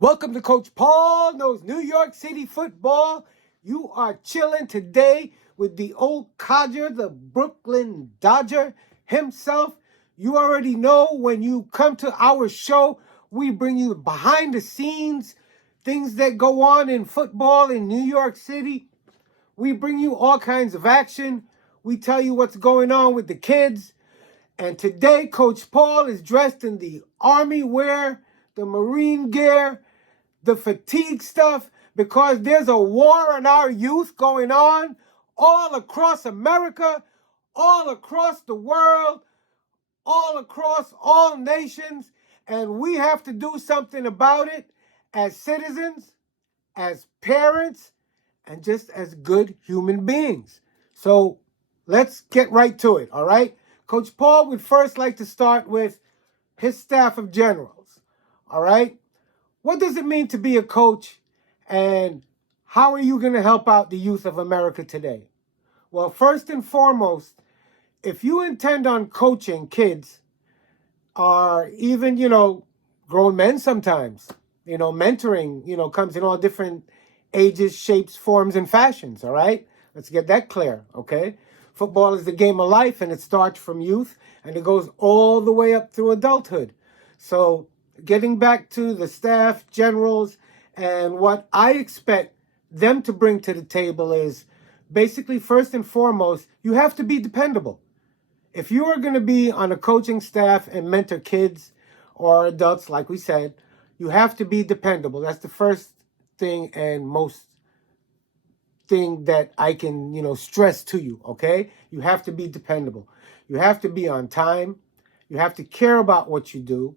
Welcome to Coach Paul Knows New York City Football. You are chilling today with the old codger, the Brooklyn Dodger himself. You already know when you come to our show, we bring you behind the scenes, things that go on in football in New York City. We bring you all kinds of action. We tell you what's going on with the kids. And today, Coach Paul is dressed in the Army wear, the Marine gear, the fatigue stuff, because there's a war on our youth going on all across America, all across the world, all across all nations, and we have to do something about it as citizens, as parents, and just as good human beings. So let's get right to it, all right? Coach Paul would first like to start with his staff of generals, all right? What does it mean to be a coach, and how are you going to help out the youth of America today? Well, first and foremost, if you intend on coaching kids, or even, grown men sometimes, mentoring, comes in all different ages, shapes, forms, and fashions, all right? Let's get that clear, okay? Football is the game of life, and it starts from youth, and it goes all the way up through adulthood. So getting back to the staff, generals, and what I expect them to bring to the table is basically, first and foremost, you have to be dependable. If you are going to be on a coaching staff and mentor kids or adults, like we said, you have to be dependable. That's the first thing and most thing that I can, stress to you, okay? You have to be dependable. You have to be on time. You have to care about what you do.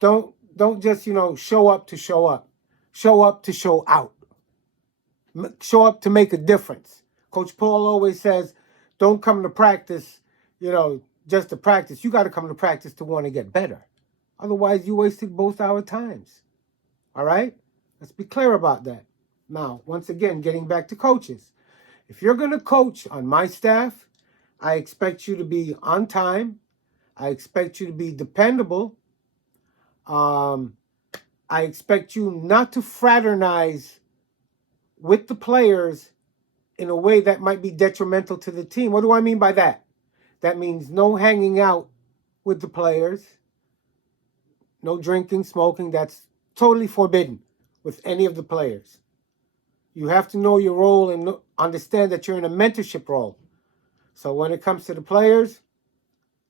Don't just, show up to show up. Show up to show out. Show up to make a difference. Coach Paul always says, don't come to practice, just to practice. You got to come to practice to want to get better. Otherwise, you wasted both our times. All right? Let's be clear about that. Now, once again, getting back to coaches. If you're going to coach on my staff, I expect you to be on time. I expect you to be dependable. I expect you not to fraternize with the players in a way that might be detrimental to the team. What do I mean by that? That means no hanging out with the players, no drinking, smoking. That's totally forbidden with any of the players. You have to know your role and understand that you're in a mentorship role. So when it comes to the players,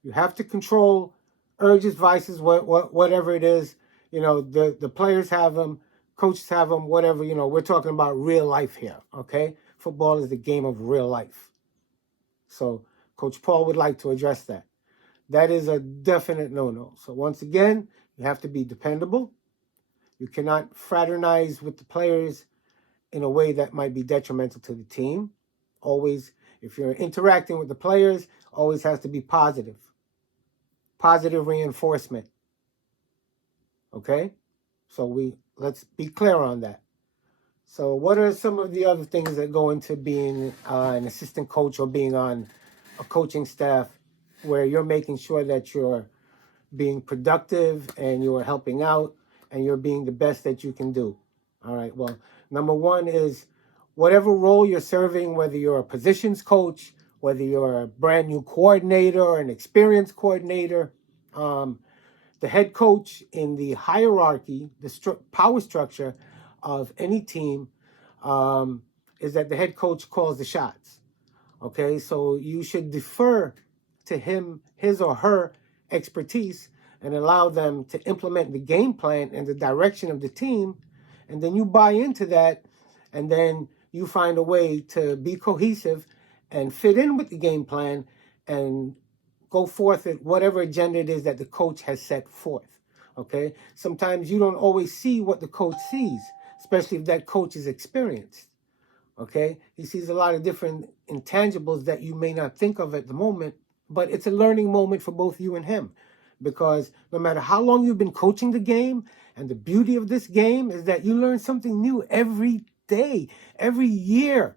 you have to control urges, vices, whatever it is. The players have them, coaches have them, whatever. We're talking about real life here, okay? Football is the game of real life. So Coach Paul would like to address that. That is a definite no-no. So once again, you have to be dependable. You cannot fraternize with the players in a way that might be detrimental to the team. Always, if you're interacting with the players, always has to be positive. Positive reinforcement. Okay? So let's be clear on that. So what are some of the other things that go into being an assistant coach or being on a coaching staff where you're making sure that you're being productive and you're helping out and you're being the best that you can do? All right, well, number one is whatever role you're serving, whether you're a positions coach, whether you're a brand new coordinator or an experienced coordinator, the head coach in the hierarchy, the power structure of any team, is that the head coach calls the shots. Okay, so you should defer to him, his or her expertise, and allow them to implement the game plan and the direction of the team. And then you buy into that, and then you find a way to be cohesive and fit in with the game plan and go forth at whatever agenda it is that the coach has set forth. Okay? Sometimes you don't always see what the coach sees, especially if that coach is experienced. Okay? He sees a lot of different intangibles that you may not think of at the moment, but it's a learning moment for both you and him. Because no matter how long you've been coaching the game, and the beauty of this game is that you learn something new every day, every year.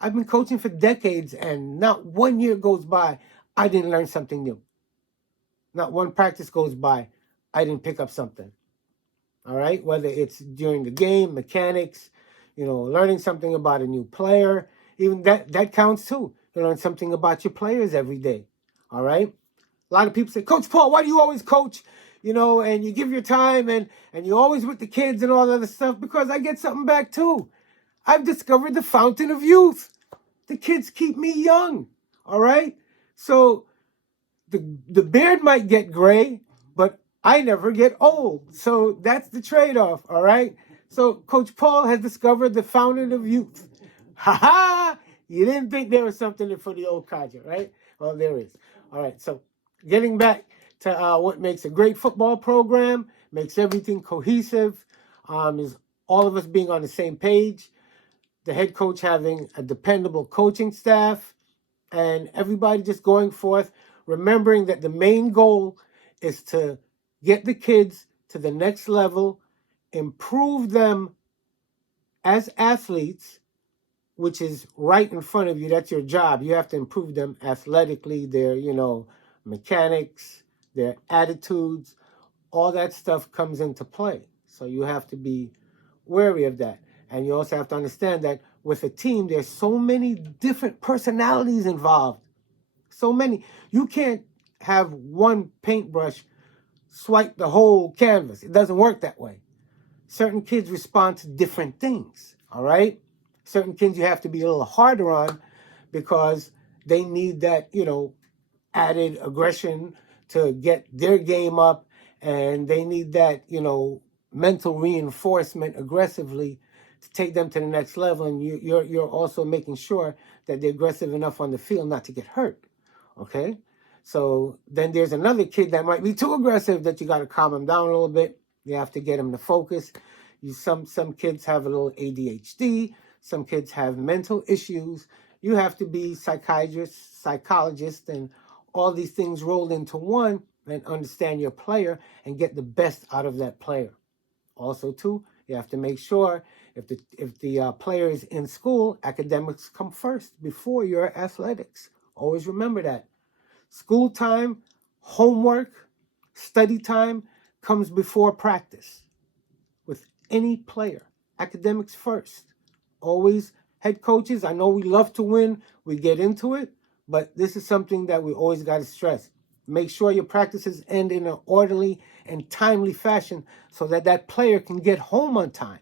I've been coaching for decades, and not 1 year goes by I didn't learn something new. Not one practice goes by I didn't pick up something. All right? Whether it's during the game, mechanics, learning something about a new player, even that counts too. You learn something about your players every day, all right? A lot of people say, Coach Paul, why do you always coach? And you give your time and you're always with the kids and all that other stuff, because I get something back too. I've discovered the fountain of youth. The kids keep me young, all right? So the beard might get gray, but I never get old. So that's the trade-off, all right? So Coach Paul has discovered the fountain of youth. Ha ha! You didn't think there was something for the old codger, right? Well, there is. All right, so getting back to what makes a great football program, makes everything cohesive, is all of us being on the same page, the head coach having a dependable coaching staff, and everybody just going forth, remembering that the main goal is to get the kids to the next level, improve them as athletes, which is right in front of you. That's your job. You have to improve them athletically, their, mechanics, their attitudes, all that stuff comes into play. So you have to be wary of that. And you also have to understand that with a team, there's so many different personalities involved. So many. You can't have one paintbrush swipe the whole canvas. It doesn't work that way. Certain kids respond to different things, all right? Certain kids you have to be a little harder on because they need that, added aggression to get their game up, and they need that, mental reinforcement aggressively to take them to the next level. And you're also making sure that they're aggressive enough on the field not to get hurt, okay? So then there's another kid that might be too aggressive that you got to calm him down a little bit. You have to get him to focus. Some kids have a little ADHD. Some kids have mental issues. You have to be psychiatrist, psychologist, and all these things rolled into one, and understand your player and get the best out of that player. Also, too, you have to make sure if the player is in school, academics come first before your athletics. Always remember that. School time, homework, study time comes before practice with any player. Academics first. Always, head coaches, I know we love to win, we get into it, but this is something that we always got to stress. Make sure your practices end in an orderly and timely fashion so that that player can get home on time,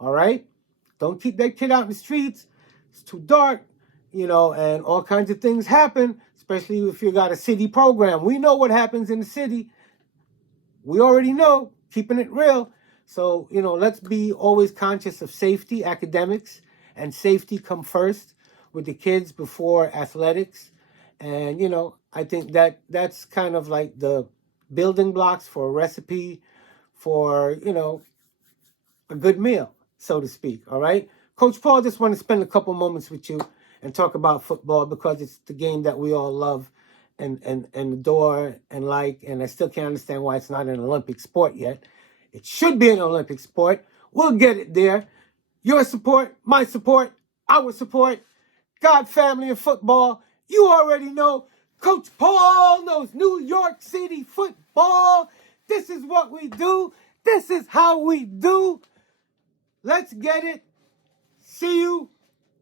all right? Don't keep that kid out in the streets. It's too dark, and all kinds of things happen, especially if you got a city program. We know what happens in the city. We already know, keeping it real. So, let's be always conscious of safety, academics, and safety come first with the kids before athletics. And, I think that's kind of like the building blocks for a recipe for, a good meal, so to speak, all right? Coach Paul, just want to spend a couple moments with you and talk about football because it's the game that we all love and adore and like, and I still can't understand why it's not an Olympic sport yet. It should be an Olympic sport. We'll get it there. Your support, my support, our support, God, family, and football. You already know Coach Paul knows New York City football. This is what we do. This is how we do. Let's get it. See you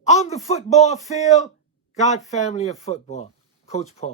on the football field. God, family, and football. Coach Paul.